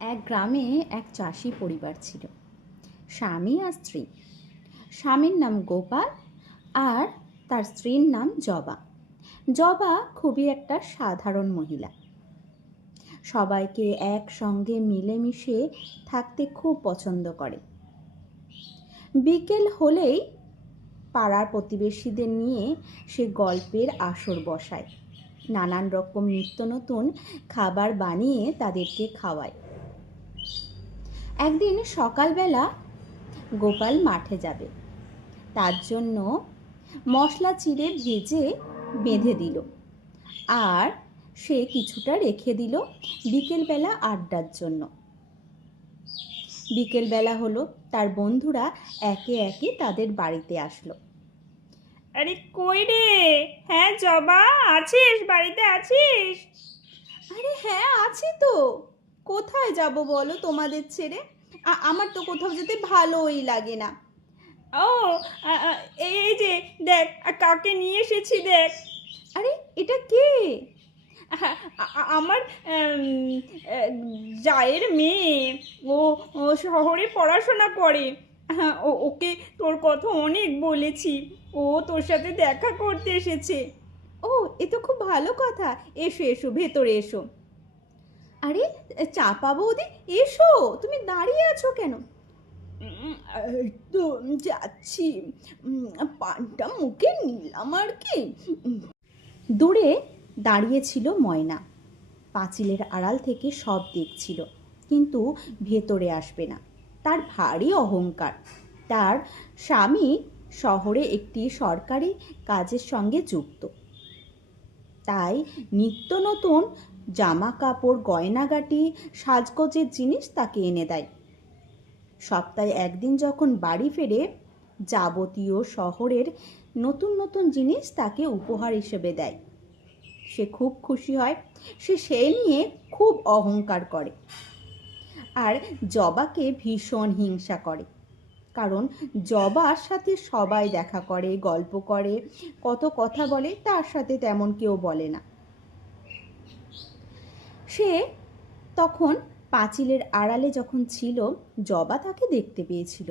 এক গ্রামে এক চাষি পরিবার ছিল। স্বামী আর স্ত্রী। স্বামীর নাম গোপাল আর তার স্ত্রীর নাম জবা। জবা খুবই একটা সাধারণ মহিলা। সবাইকে একসঙ্গে মিলেমিশে থাকতে খুব পছন্দ করে। বিকেল হলেই পাড়ার প্রতিবেশীদের নিয়ে সে গল্পের আসর বসায়। নানান রকম নিত্য নতুন খাবার বানিয়ে তাদেরকে খাওয়ায়। একদিন সকালবেলা গোপাল মাঠে যাবে, তার জন্য মশলা চিড়ে ভেজে বেঁধে দিল আর সে কিছুটা রেখে দিল বিকেলবেলা আড্ডার জন্য। বিকেলবেলা হলো, তার বন্ধুরা একে একে তাদের বাড়িতে আসলো। আরে কই রে? হ্যাঁ জবা, আছিস? বাড়িতে আছিস? আরে হ্যাঁ, আছি তো। কোথায় যাব বলো তোমাদের ছেড়ে? আমার তো কোথাও যেতে ভালোই লাগে না। ও এই যে দেখ, কাকে নিয়ে এসেছি দেখ। আরে এটা কে? আমার জায়ের মেয়ে। ও ও শহরে পড়াশোনা করে। ওকে তোর কথা অনেক বলেছি, ও তোর সাথে দেখা করতে এসেছে। ও, এ তো খুব ভালো কথা। এসো এসো, ভেতরে এসো। আরে চাপা বৌদি, এসো। তুমি দাঁড়িয়ে আছো কেন? তো যাচ্ছি, পানটা মুখে নিলাম আর কি। দূরে দাঁড়িয়েছিল ময়না। পাঁচিলের আড়াল থেকে সব দেখছিল, কিন্তু ভেতরে আসবে না। তার ভারী অহংকার। তার স্বামী শহরে একটি সরকারি কাজের সঙ্গে যুক্ত, তাই নিত্য নতুন জামা কাপড়, গয়নাগাটি, সাজগোজের জিনিস তাকে এনে দেয়। সপ্তাহে একদিন যখন বাড়ি ফেরে, যাবতীয় শহরের নতুন নতুন জিনিস তাকে উপহার হিসেবে দেয়। সে খুব খুশি হয়। সে নিয়ে খুব অহংকার করে আর জবাকে ভীষণ হিংসা করে, কারণ জবার সাথে সবাই দেখা করে, গল্প করে, কত কথা বলে, তার সাথে তেমন কেউ বলে না। সে তখন পাঁচিলের আড়ালে যখন ছিল, জবা তাকে দেখতে পেয়েছিল।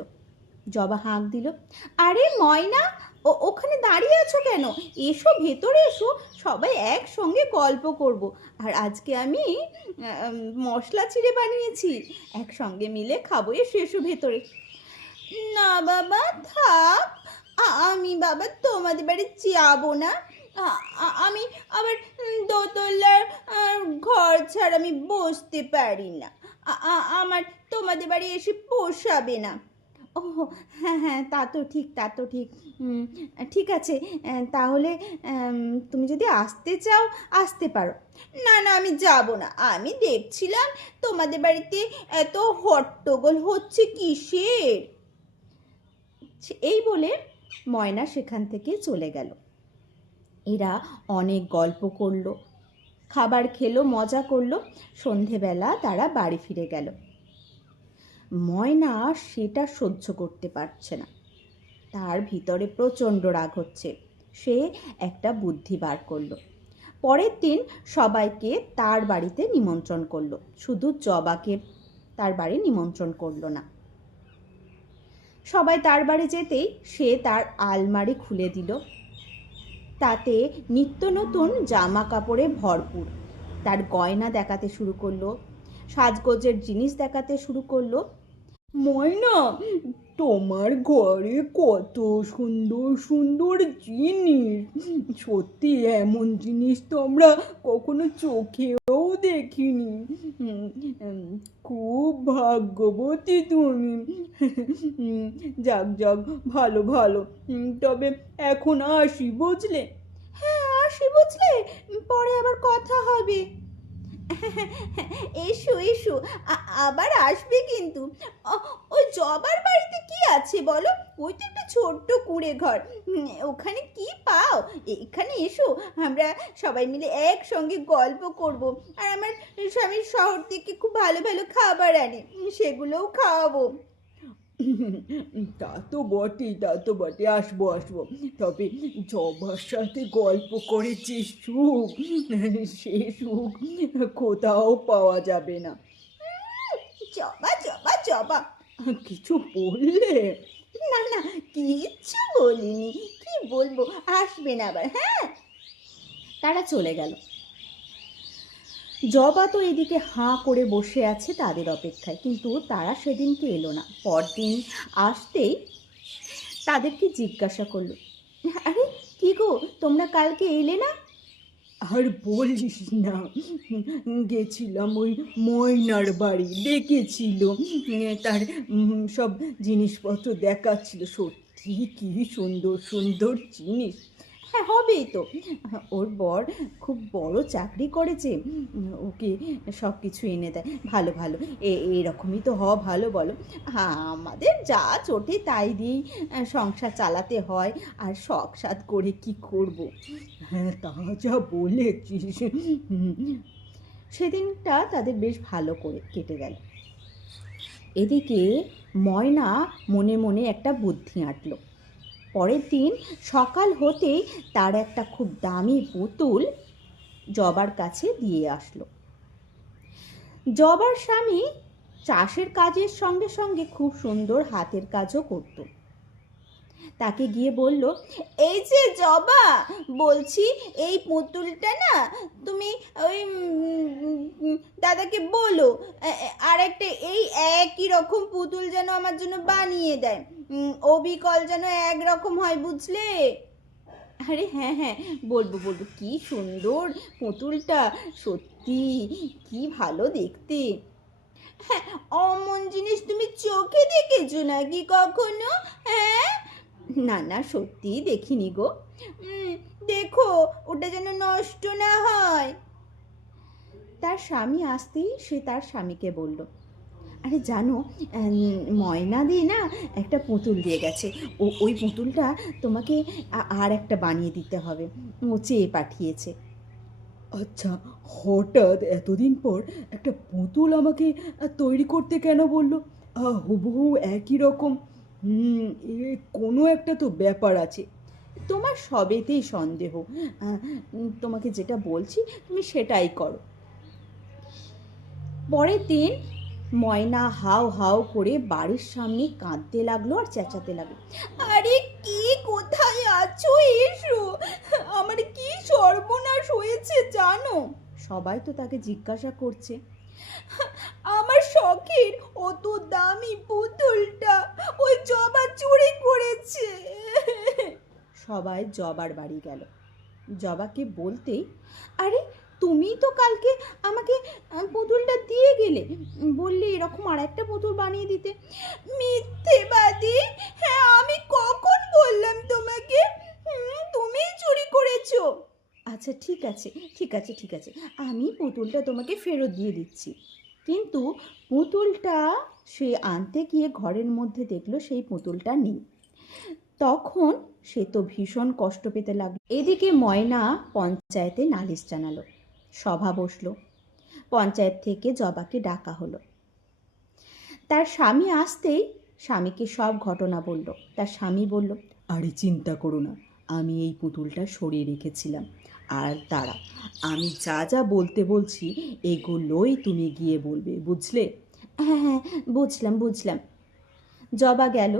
জবা হাঁক দিল, আরে ময়না, ওখানে দাঁড়িয়ে আছো কেন? এসো, ভেতরে এসো, সবাই একসঙ্গে গল্প করব। আর আজকে আমি মশলা চিড়ে বানিয়েছি, একসঙ্গে মিলে খাবো। এসো এসো ভেতরে। না বাবা, থাক। আমি বাবা তোমাদের বাড়ি যাবো না। আমি আবার দোতলার ঘর ছাড়া আমি বসতে পারি না। আমার তোমাদের বাড়ি এসে পোষাবে না। ও হ্যাঁ হ্যাঁ, তা তো ঠিক, তা তো ঠিক। ঠিক আছে, তাহলে তুমি যদি আসতে চাও আসতে পারো। না না, আমি যাব না। আমি দেখছিলাম তোমাদের বাড়িতে এত হট্টগোল হচ্ছে কিসের। এই বলে ময়না সেখান থেকে চলে গেল। এরা অনেক গল্প করলো, খাবার খেলো, মজা করলো। সন্ধেবেলা তারা বাড়ি ফিরে গেল। ময়না সেটা সহ্য করতে পারছে না, তার ভিতরে প্রচণ্ড রাগ হচ্ছে। সে একটা বুদ্ধি বার করলো। পরের দিন সবাইকে তার বাড়িতে নিমন্ত্রণ করলো, শুধু জবাকে তার বাড়ি নিমন্ত্রণ করলো না। সবাই তার বাড়ি যেতেই সে তার আলমারি খুলে দিল। তাতে নিত্য নতুন জামা কাপড়ে ভরপুর। তার গয়না দেখাতে শুরু করলো, সাজগোজের জিনিস দেখাতে শুরু করলো। ময়না, তোমার ঘরে কত সুন্দর সুন্দর জিনিস! সত্যি এমন জিনিস তো আমরা কখনো চোখেও দেখিনি। খুব ভাগ্যবতী তুমি। যাক যাক, ভালো ভালো। তবে এখন আসি, বুঝলে? হ্যাঁ আসি, বুঝলে, পরে আবার কথা হবে। এসো এসো, আবার আসবে কিন্তু। ওই জবার বাড়িতে কি আছে বলো? ওই তো একটা ছোট্ট কুঁড়ে ঘর, ওখানে কি পাও? এখানে এসো, আমরা সবাই মিলে একসঙ্গে গল্প করব। আর আমার স্বামীর শহর থেকে খুব ভালো ভালো খাবার আনে, সেগুলোও খাওয়াবো। তা তো বটেই, তা তো বটে, আসবো আসবো। তবে জবার সাথে গল্প করে যে সুখ, সে সুখ কোথাও পাওয়া যাবে না। জবা জবা জবা। কিছু বললে? না না, কিচ্ছু বলিনি, কি বলবো, আসবেন আবার, হ্যাঁ। তারা চলে গেল। জবা তো এদিকে হাঁ করে বসে আছে তাদের অপেক্ষায়, কিন্তু তারা সেদিনকে এলো না। পরদিন আসতেই তাদেরকে জিজ্ঞাসা করলো, আরে কি গো, তোমরা কালকে এলে না? আর বলিস না, গেছিলাম ওই ময়নার বাড়ি, ডেকেছিল, তার সব জিনিসপত্র দেখাচ্ছিল, সত্যি কি সুন্দর সুন্দর জিনিস। হ্যাঁ, হবেই তো, ওর বর খুব বড় চাকরি করেছে, ওকে সব কিছু এনে দেয়, ভালো ভালো, এরকমই তো হওয়া ভালো বলো। হ্যাঁ, আমাদের যা চোটে তাই দিয়েই সংসার চালাতে হয়, আর শখ সাধ করে কি করব। হ্যাঁ, তা যা বলেছিস। সেদিনটা তাদের বেশ ভালো করে কেটে গেল। এদিকে ময়না মনে মনে একটা বুদ্ধি আঁটল। পরের দিন সকাল হতেই তার একটা খুব দামি পুতুল জবার কাছে দিয়ে আসলো। জবার স্বামী চাষের কাজের সঙ্গে সঙ্গে খুব সুন্দর হাতের কাজও করত। তাকে গিয়ে বলল, এই যে জবা, বলছি এই পুতুলটা না তুমি ওই দাদাকে বলো আর একটা এই একই রকম পুতুল যেন আমার জন্য বানিয়ে দেয়, অবিকল যেন একরকম হয়, বুঝলে? আরে হ্যাঁ হ্যাঁ, বলবো বলবো, কি সুন্দর পুতুলটা, সত্যি কি ভালো দেখতে। হ্যাঁ, অমন জিনিস তুমি চোখে দেখেছো নাকি কখনো? হ্যাঁ, না না, সত্যিই দেখিনি গো। দেখো ওটা যেন নষ্ট না হয়। তার স্বামী আসতেই সে তার স্বামীকে বলল, আরে জানো, ময়নাদি না একটা পুতুল দিয়ে গেছে, ওই পুতুলটা তোমাকে আর একটা বানিয়ে দিতে হবে, ও চেয়ে পাঠিয়েছে। আচ্ছা, হঠাৎ এতদিন পর একটা পুতুল আমাকে তৈরি করতে কেন বললো? হুবহু একই রকম, কোনো একটা তো ব্যাপার আছে। তোমার সবেতেই সন্দেহ, তোমাকে যেটা বলছি তুমি সেটাই করো। পরের দিন ময়না হাউ হাউ করে বাড়ির সামনে কাঁদতে লাগলো আর চেঁচাতে লাগলো, আরে কি, কোথায় আছো, এসো, আমার কি সর্বনাশ হয়েছে জানো। সবাই তো তাকে জিজ্ঞাসা করছে, আমার শখের অত দামি পুতুলটা ওই জবা চুরি করেছে। সবাই জবার বাড়ি গেল। জবাকে বলতেই, আরে তুমি তো কালকে আমাকে পুতুলটা দিয়ে গেলে, বললে এরকম আর একটা পুতুল বানিয়ে দিতে। মিথ্যেবাদী, হ্যাঁ, আমি কখন বললাম তোমাকে তুমিই চুরি করেছো? আচ্ছা ঠিক আছে ঠিক আছে ঠিক আছে, আমি পুতুলটা তোমাকে ফেরত দিয়ে দিচ্ছি। কিন্তু পুতুলটা সে আনতে গিয়ে ঘরের মধ্যে দেখলো সেই পুতুলটা নেই। তখন সে তো ভীষণ কষ্ট পেতে লাগলো। এদিকে ময়না পঞ্চায়েতে নালিশ জানালো, সভা বসলো, পঞ্চায়েত থেকে জবাকে ডাকা হলো। তার স্বামী আসতেই স্বামীকে সব ঘটনা বলল। তার স্বামী বলল, আরে চিন্তা করো না, আমি এই পুতুলটা সরিয়ে রেখেছিলাম, আর দাঁড়া, আমি যা যা বলতে বলছি এগুলোই তুমি গিয়ে বলবে, বুঝলে? হ্যাঁ হ্যাঁ, বুঝলাম বুঝলাম। জবা গেল,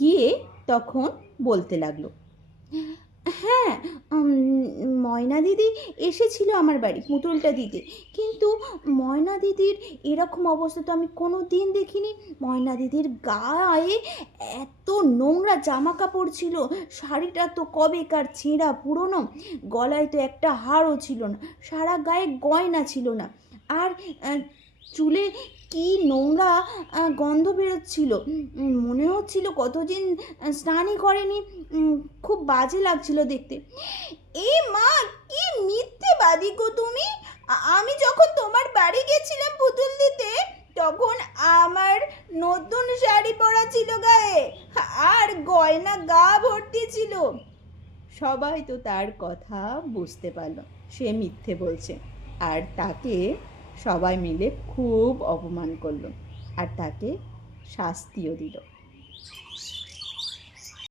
গিয়ে তখন বলতে লাগলো, হ্যাঁ, ময়না দিদি এসেছিল আমার বাড়ি পুতুলটা দিতে, কিন্তু ময়না দিদির এরকম অবস্থা তো আমি কোনো দিন দেখিনি। ময়না দিদির গায়ে এত নোংরা জামা কাপড় ছিল, শাড়িটা তো কবেকার ছেঁড়া পুরনো, গলায় তো একটা হারও ছিল না, সারা গায়ে গয়না ছিল না, আর চুলে কি নোংরা গন্ধ বেরোচ্ছিল, মনে হচ্ছিল কতদিন স্নানই করেনি, খুব বাজে লাগছিল দেখতে। এ মা, কি মিথ্যেবাদী গো তুমি! আমি যখন তোমার বাড়ি গেছিলাম পুতুল দিতে, তখন আমার নতুন শাড়ি পরা ছিল গায়ে, আর গয়না গা ভর্তি ছিল। সবাই তো তার কথা বুঝতে পারল সে মিথ্যে বলছে, আর তাকে সবাই মিলে খুব অপমান করলো, আর তাকে শাস্তিও দিল।